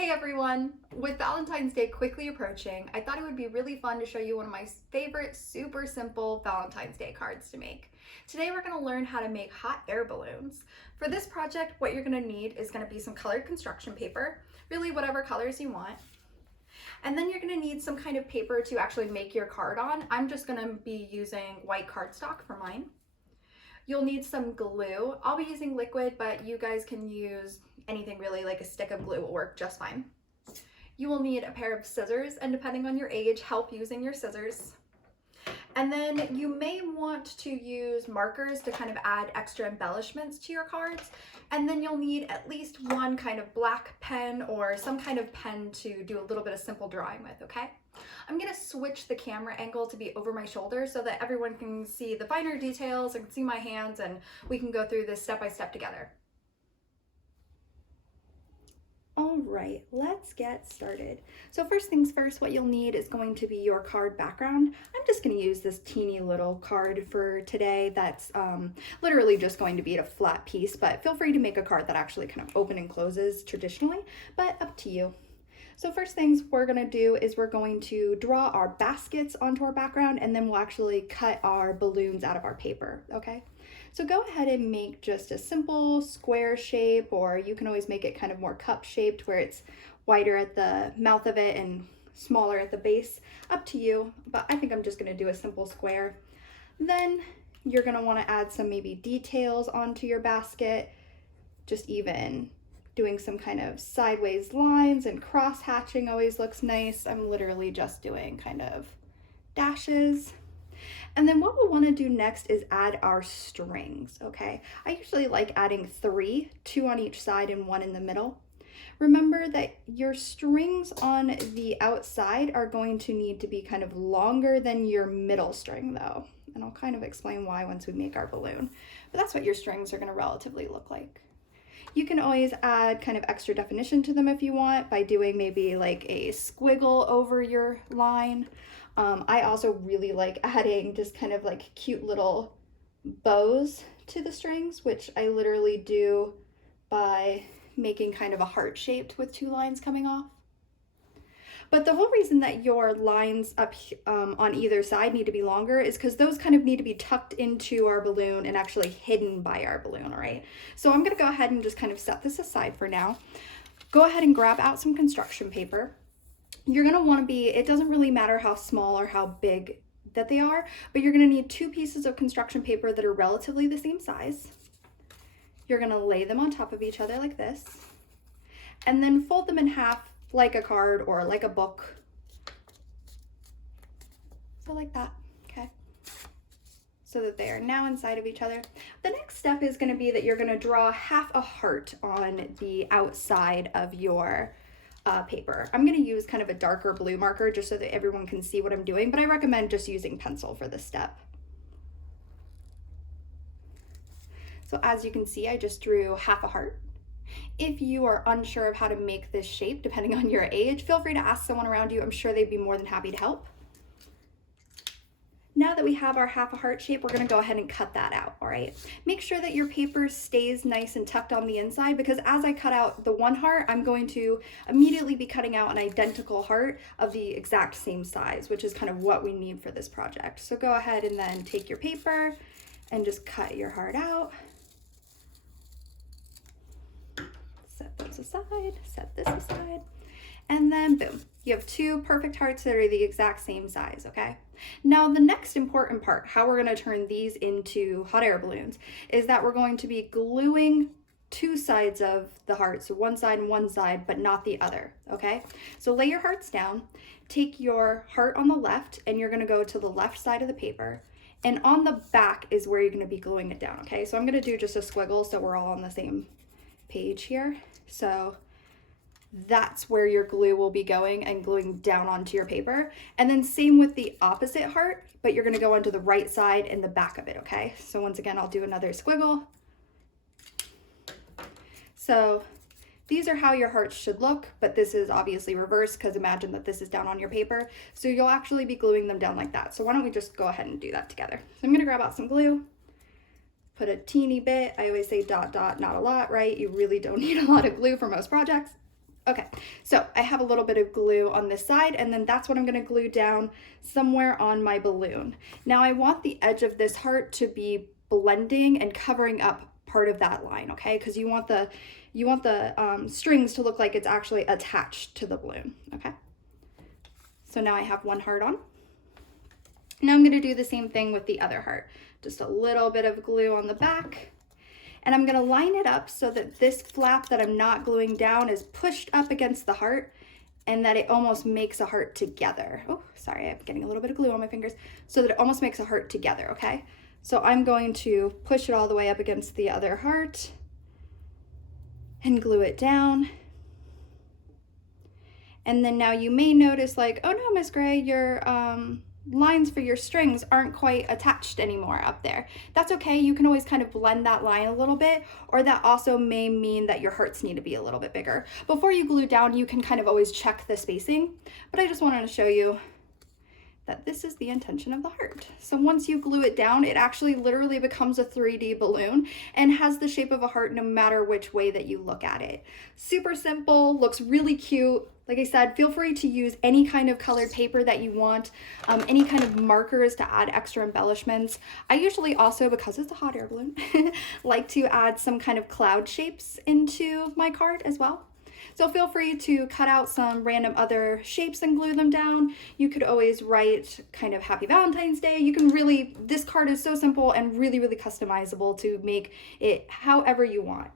Hey everyone! With Valentine's Day quickly approaching, I thought it would be really fun to show you one of my favorite super simple Valentine's Day cards to make. Today we're going to learn how to make hot air balloons. For this project, what you're going to need is going to be some colored construction paper, really whatever colors you want. And then you're going to need some kind of paper to actually make your card on. I'm just going to be using white cardstock for mine. You'll need some glue. I'll be using liquid, but you guys can use anything really, like a stick of glue will work just fine. You will need a pair of scissors, and depending on your age, help using your scissors. And then you may want to use markers to kind of add extra embellishments to your cards. And then you'll need at least one kind of black pen or some kind of pen to do a little bit of simple drawing with, okay? I'm gonna switch the camera angle to be over my shoulder so that everyone can see the finer details and see my hands, and we can go through this step by step together. All right, let's get started. So first things first, what you'll need is going to be your card background. I'm just going to use this teeny little card for today that's literally just going to be a flat piece, but feel free to make a card that actually kind of open and closes traditionally, but up to you. So first things we're going to do is we're going to draw our baskets onto our background, and then we'll actually cut our balloons out of our paper, okay? So go ahead and make just a simple square shape, or you can always make it kind of more cup shaped where it's wider at the mouth of it and smaller at the base, up to you, but I think I'm just going to do a simple square. Then you're going to want to add some maybe details onto your basket, just even doing some kind of sideways lines, and cross hatching always looks nice. I'm literally just doing kind of dashes. And then what we'll want to do next is add our strings, okay? I usually like adding 3, 2 on each side and 1 in the middle. Remember that your strings on the outside are going to need to be kind of longer than your middle string though. And I'll kind of explain why once we make our balloon. But that's what your strings are going to relatively look like. You can always add kind of extra definition to them if you want by doing maybe like a squiggle over your line. I also really like adding just kind of like cute little bows to the strings, which I literally do by making kind of a heart shaped with 2 lines coming off. But the whole reason that your lines up on either side need to be longer is because those kind of need to be tucked into our balloon and actually hidden by our balloon, all right? So I'm gonna go ahead and just kind of set this aside for now. Go ahead and grab out some construction paper. You're gonna wanna it doesn't really matter how small or how big that they are, but you're gonna need 2 pieces of construction paper that are relatively the same size. You're gonna lay them on top of each other like this, and then fold them in half like a card or like a book. So like that, okay? So that they are now inside of each other. The next step is gonna be that you're gonna draw half a heart on the outside of your paper. I'm gonna use kind of a darker blue marker just so that everyone can see what I'm doing, but I recommend just using pencil for this step. So as you can see, I just drew half a heart. If you are unsure of how to make this shape, depending on your age, feel free to ask someone around you. I'm sure they'd be more than happy to help. Now that we have our half a heart shape, we're gonna go ahead and cut that out, all right? Make sure that your paper stays nice and tucked on the inside, because as I cut out the one heart, I'm going to immediately be cutting out an identical heart of the exact same size, which is kind of what we need for this project. So go ahead and then take your paper and just cut your heart out. Set those aside, set this aside, and then boom, you have 2 perfect hearts that are the exact same size, okay? Now the next important part, how we're gonna turn these into hot air balloons, is that we're going to be gluing 2 sides of the heart, so one side and one side, but not the other, okay? So lay your hearts down, take your heart on the left, and you're gonna go to the left side of the paper, and on the back is where you're gonna be gluing it down, okay? So I'm gonna do just a squiggle so we're all on the same page here. So that's where your glue will be going and gluing down onto your paper. And then same with the opposite heart, but you're gonna go onto the right side and the back of it, okay? So once again, I'll do another squiggle. So these are how your hearts should look, but this is obviously reversed because imagine that this is down on your paper. So you'll actually be gluing them down like that. So why don't we just go ahead and do that together? So I'm gonna grab out some glue. Put a teeny bit. I always say dot, dot, not a lot, right? You really don't need a lot of glue for most projects. Okay, so I have a little bit of glue on this side, and then that's what I'm gonna glue down somewhere on my balloon. Now I want the edge of this heart to be blending and covering up part of that line, okay? Because you want the strings to look like it's actually attached to the balloon, okay? So now I have one heart on. Now I'm gonna do the same thing with the other heart. Just a little bit of glue on the back. And I'm gonna line it up so that this flap that I'm not gluing down is pushed up against the heart and that it almost makes a heart together. Oh, sorry, I'm getting a little bit of glue on my fingers. So that it almost makes a heart together, okay? So I'm going to push it all the way up against the other heart and glue it down. And then now you may notice like, oh no, Miss Gray, your lines for your strings aren't quite attached anymore up there. That's okay, you can always kind of blend that line a little bit, or that also may mean that your hearts need to be a little bit bigger. Before you glue down, you can kind of always check the spacing, but I just wanted to show you that this is the intention of the heart. So once you glue it down, it actually literally becomes a 3D balloon and has the shape of a heart no matter which way that you look at it. Super simple, looks really cute. Like I said, feel free to use any kind of colored paper that you want, any kind of markers to add extra embellishments. I usually also, because it's a hot air balloon, like to add some kind of cloud shapes into my card as well. So feel free to cut out some random other shapes and glue them down. You could always write kind of Happy Valentine's Day. You can really, this card is so simple and really, really customizable to make it however you want.